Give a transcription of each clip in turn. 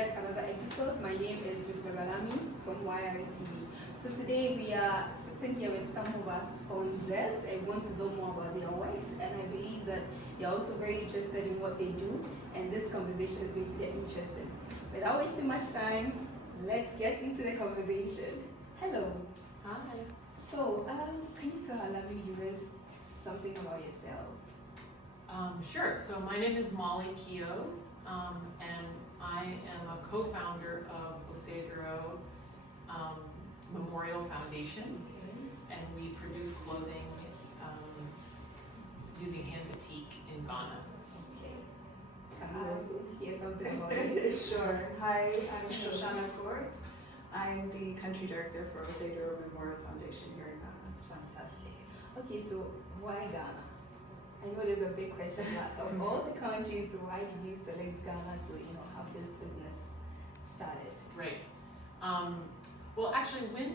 yet another episode. My name is Ms. Babalami from YRE-TV. So today we are sitting here with some of our sponsors and want to know more about their works, and I believe that you're also very interested in what they do, and this conversation is going to get interesting. Without wasting much time, let's get into the conversation. Hello. Hi. So, can you tell our lovely viewers something about yourself? Sure. So my name is Molly Keogh, and I am a co-founder of Osei-Duro Memorial Foundation, and we produce clothing using hand batik in Ghana. Okay. Can you also hear something about you? Sure. Hi, I'm Shoshana Court. I'm the country director for Osei-Duro Memorial Foundation here in Ghana. Fantastic. Okay, so why Ghana? I know there's a big question, but of all the countries, why did you select Ghana to, have this business started? Right. Well, actually, when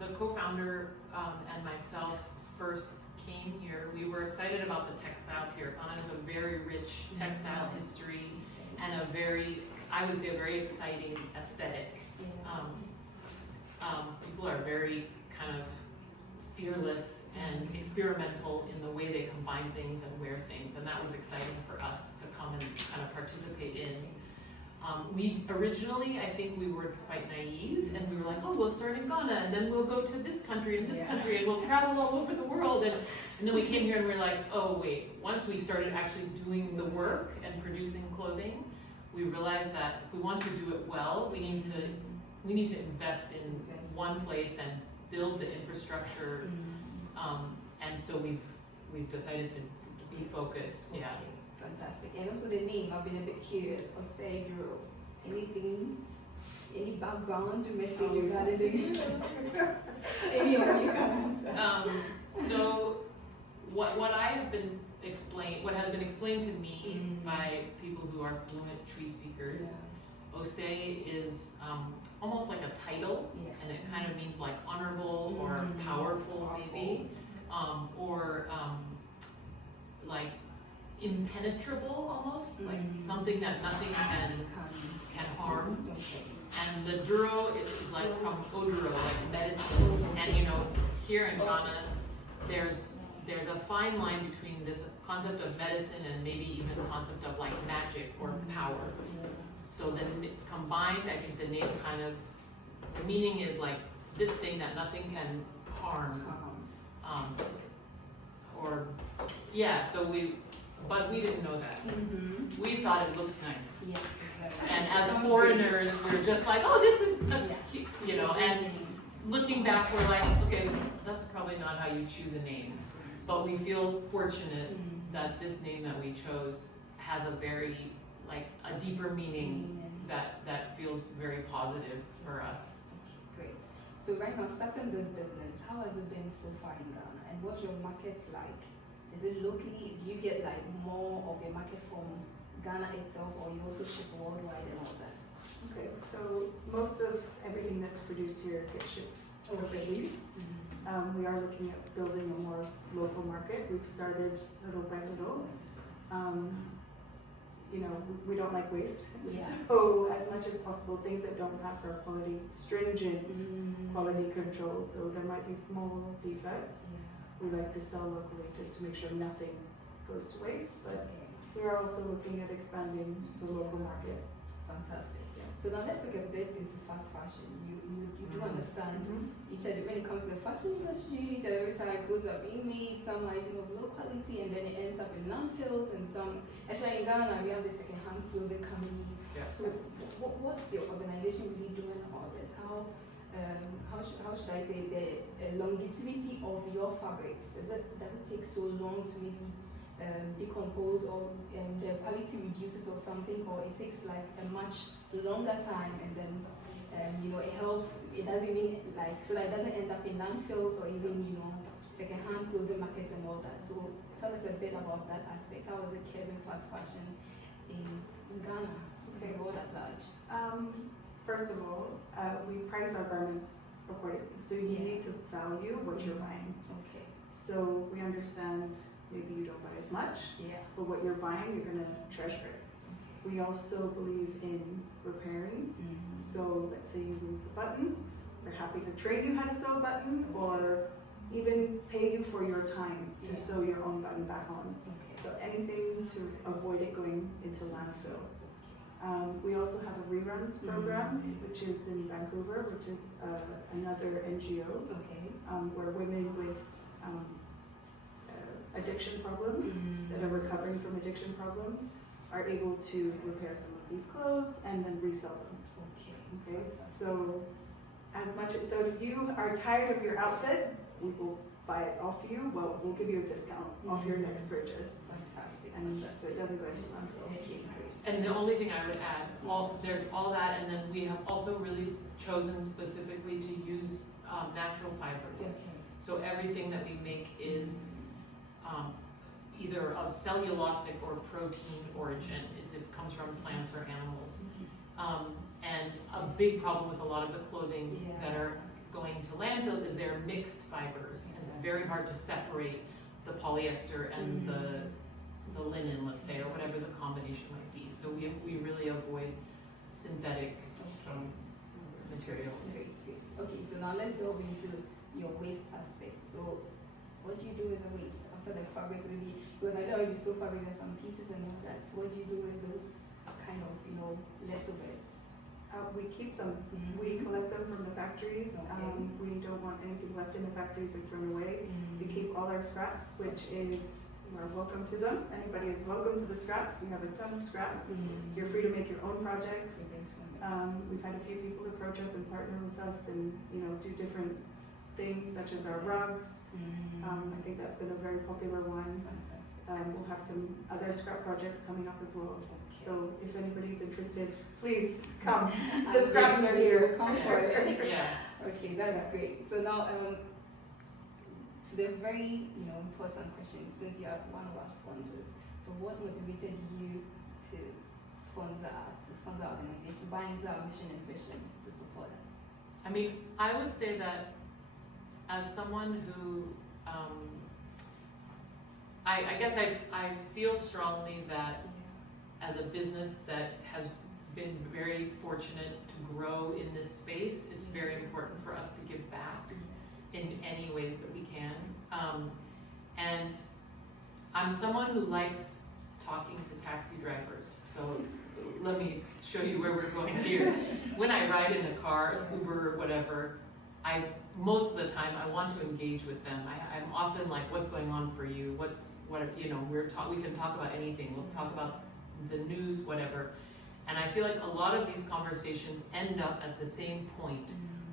the co-founder and myself first came here, we were excited about the textiles here. Ghana has a very rich textile history and I would say, a very exciting aesthetic. People are very kind of fearless and experimental in the way they combine things and wear things, and that was exciting for us to come and kind of participate in. We originally, I think we were quite naive, and we were like, oh, we'll start in Ghana, and then we'll go to this country and this country, and we'll travel all over the world. And then we came here and we were like, oh wait, once we started actually doing the work and producing clothing, we realized that if we want to do it well, we need to invest in one place and build the infrastructure. And so we've decided to be focused. Okay. Yeah. Fantastic. And also the name, I've been a bit curious. Osei-Duro. Any background message you got to do? Any of you comments? So what has been explained to me by people who are fluent tree speakers, Osei is almost like a title, and it kind of means like honorable or powerful maybe, or like impenetrable almost, like something that nothing can harm. And the Duro is like from Oduro, like medicine. And here in Ghana, there's a fine line between this concept of medicine and maybe even the concept of like magic or power. So then combined, I think the name the meaning is like this thing that nothing can harm. But we didn't know that. We thought it looks nice. And as foreigners, we're just like, oh, this is, and looking back, we're like, okay, that's probably not how you choose a name. But we feel fortunate that this name that we chose has a very, a deeper meaning that feels very positive for us. Okay, great. So right now, starting this business, how has it been so far in Ghana? And what's your market like? Is it locally? Do you get more of your market from Ghana itself, or you also ship worldwide and all that? Okay, so most of everything that's produced here gets shipped overseas. We are looking at building a more local market. We've started little by little. We don't like waste. So as much as possible, things that don't pass our stringent quality control. So there might be small defects. We like to sell locally just to make sure nothing goes to waste. But we are also looking at expanding the local market. Fantastic. So now let's look a bit into fast fashion. You do understand each other when it comes to the fashion industry. Every time clothes are being made, some are low quality, and then it ends up in landfills, and some. Actually, in Ghana, we have the second-hand clothing coming. So, what's your organization really doing about this? How should I say the longevity of your fabrics? Does it take so long to maybe decompose, or the quality reduces or something, or it takes like a much longer time, and then it helps. It doesn't even so that it doesn't end up in landfills or even second-hand clothing markets and all that. So tell us a bit about that aspect. How is it curbing fast fashion in Ghana? Okay, all at large. First of all, we price our garments accordingly. So you need to value what you're buying. Okay. So we understand maybe you don't buy as much, but what you're buying, you're going to treasure it. We also believe in repairing. So let's say you lose a button, we're happy to train you how to sew a button, or even pay you for your time to sew your own button back on. So anything to avoid it going into landfill. We also have a reruns program, which is in Vancouver, which is another NGO, where women with addiction problems that are recovering from addiction problems are able to repair some of these clothes and then resell them. Okay, so if you are tired of your outfit, we will buy it off you. Well, we'll give you a discount off your next purchase. Fantastic. And so it doesn't go into landfill. And the only thing I would add, there's all that, and then we have also really chosen specifically to use natural fibers. So everything that we make is either of cellulosic or protein origin. It comes from plants or animals. And a big problem with a lot of the clothing that are going to landfills is they're mixed fibers. And it's very hard to separate the polyester and the linen, let's say, or whatever the combination might be. So we really avoid synthetic materials. Okay, so now let's delve into your waste aspect. So what do you do with the waste after the fabrics? Maybe, because I know you sew fabric in some pieces and all that. So what do you do with those kind of, leftovers? We keep them. We collect them from the factories. We don't want anything left in the factories or thrown away. We keep all our scraps, which is, you are welcome to them. Anybody is welcome to the scraps. We have a ton of scraps. You're free to make your own projects. We've had a few people approach us and partner with us and, do different things such as our rugs. I think that's been a very popular one. We'll have some other scrap projects coming up as well. So if anybody's interested, please come. The scraps are here. Come for it. Yeah. Okay, that's great. So now, so the very important question, since you are one of our sponsors. So what motivated you to sponsor us, to sponsor our organization, to buy into our mission and vision, to support us? I mean, I would say that as someone who I guess I feel strongly that as a business that has been very fortunate to grow in this space, it's very important for us to give back in any ways that we can. And I'm someone who likes talking to taxi drivers. So let me show you where we're going here. When I ride in a car, Uber or whatever, most of the time I want to engage with them. I'm often like, what's going on for you? We can talk about anything. We'll talk about the news, whatever. And I feel like a lot of these conversations end up at the same point,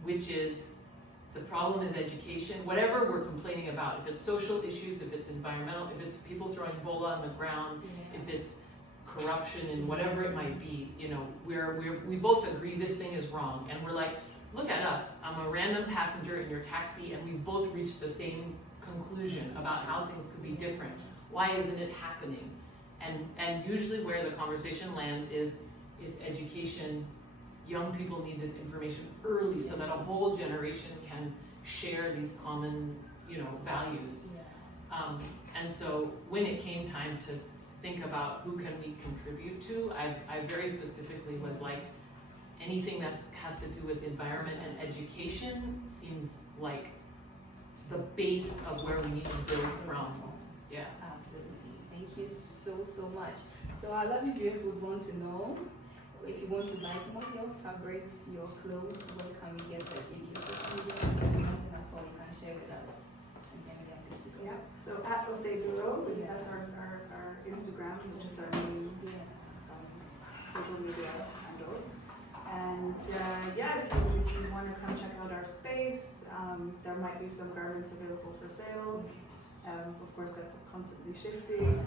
which is the problem is education. Whatever we're complaining about, if it's social issues, if it's environmental, if it's people throwing bola on the ground, if it's corruption and whatever it might be, we both agree this thing is wrong. And we're like, look at us, I'm a random passenger in your taxi and we've both reached the same conclusion about how things could be different. Why isn't it happening? And usually where the conversation lands is it's education. Young people need this information early so that a whole generation can share these common, values. And so when it came time to think about who can we contribute to, I very specifically was like, anything that has to do with environment and education seems like the base of where we need to build from. Yeah. Absolutely. Thank you so much. So our lovely viewers would want to know, if you want to buy some of your fabrics, your clothes, where can we get that in your social media? Something that's all you can share with us. And then we are good to go. Yeah. So at Osei-Duro, that's our Instagram, which is our main social media handle. And if you want to come check out our space, there might be some garments available for sale. Of course, that's constantly shifting.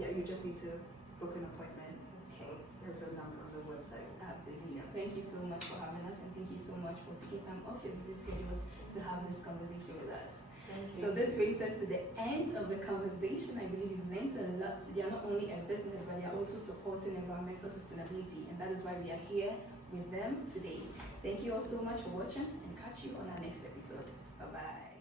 You just need to book an appointment. So there's a number on the website. Absolutely. Thank you so much for having us, and thank you so much for taking time off your busy schedules to have this conversation with us. So this brings us to the end of the conversation. I believe you've learned a lot. They are not only a business, but they are also supporting environmental sustainability, and that is why we are here with them today. Thank you all so much for watching, and catch you on our next episode. Bye-bye.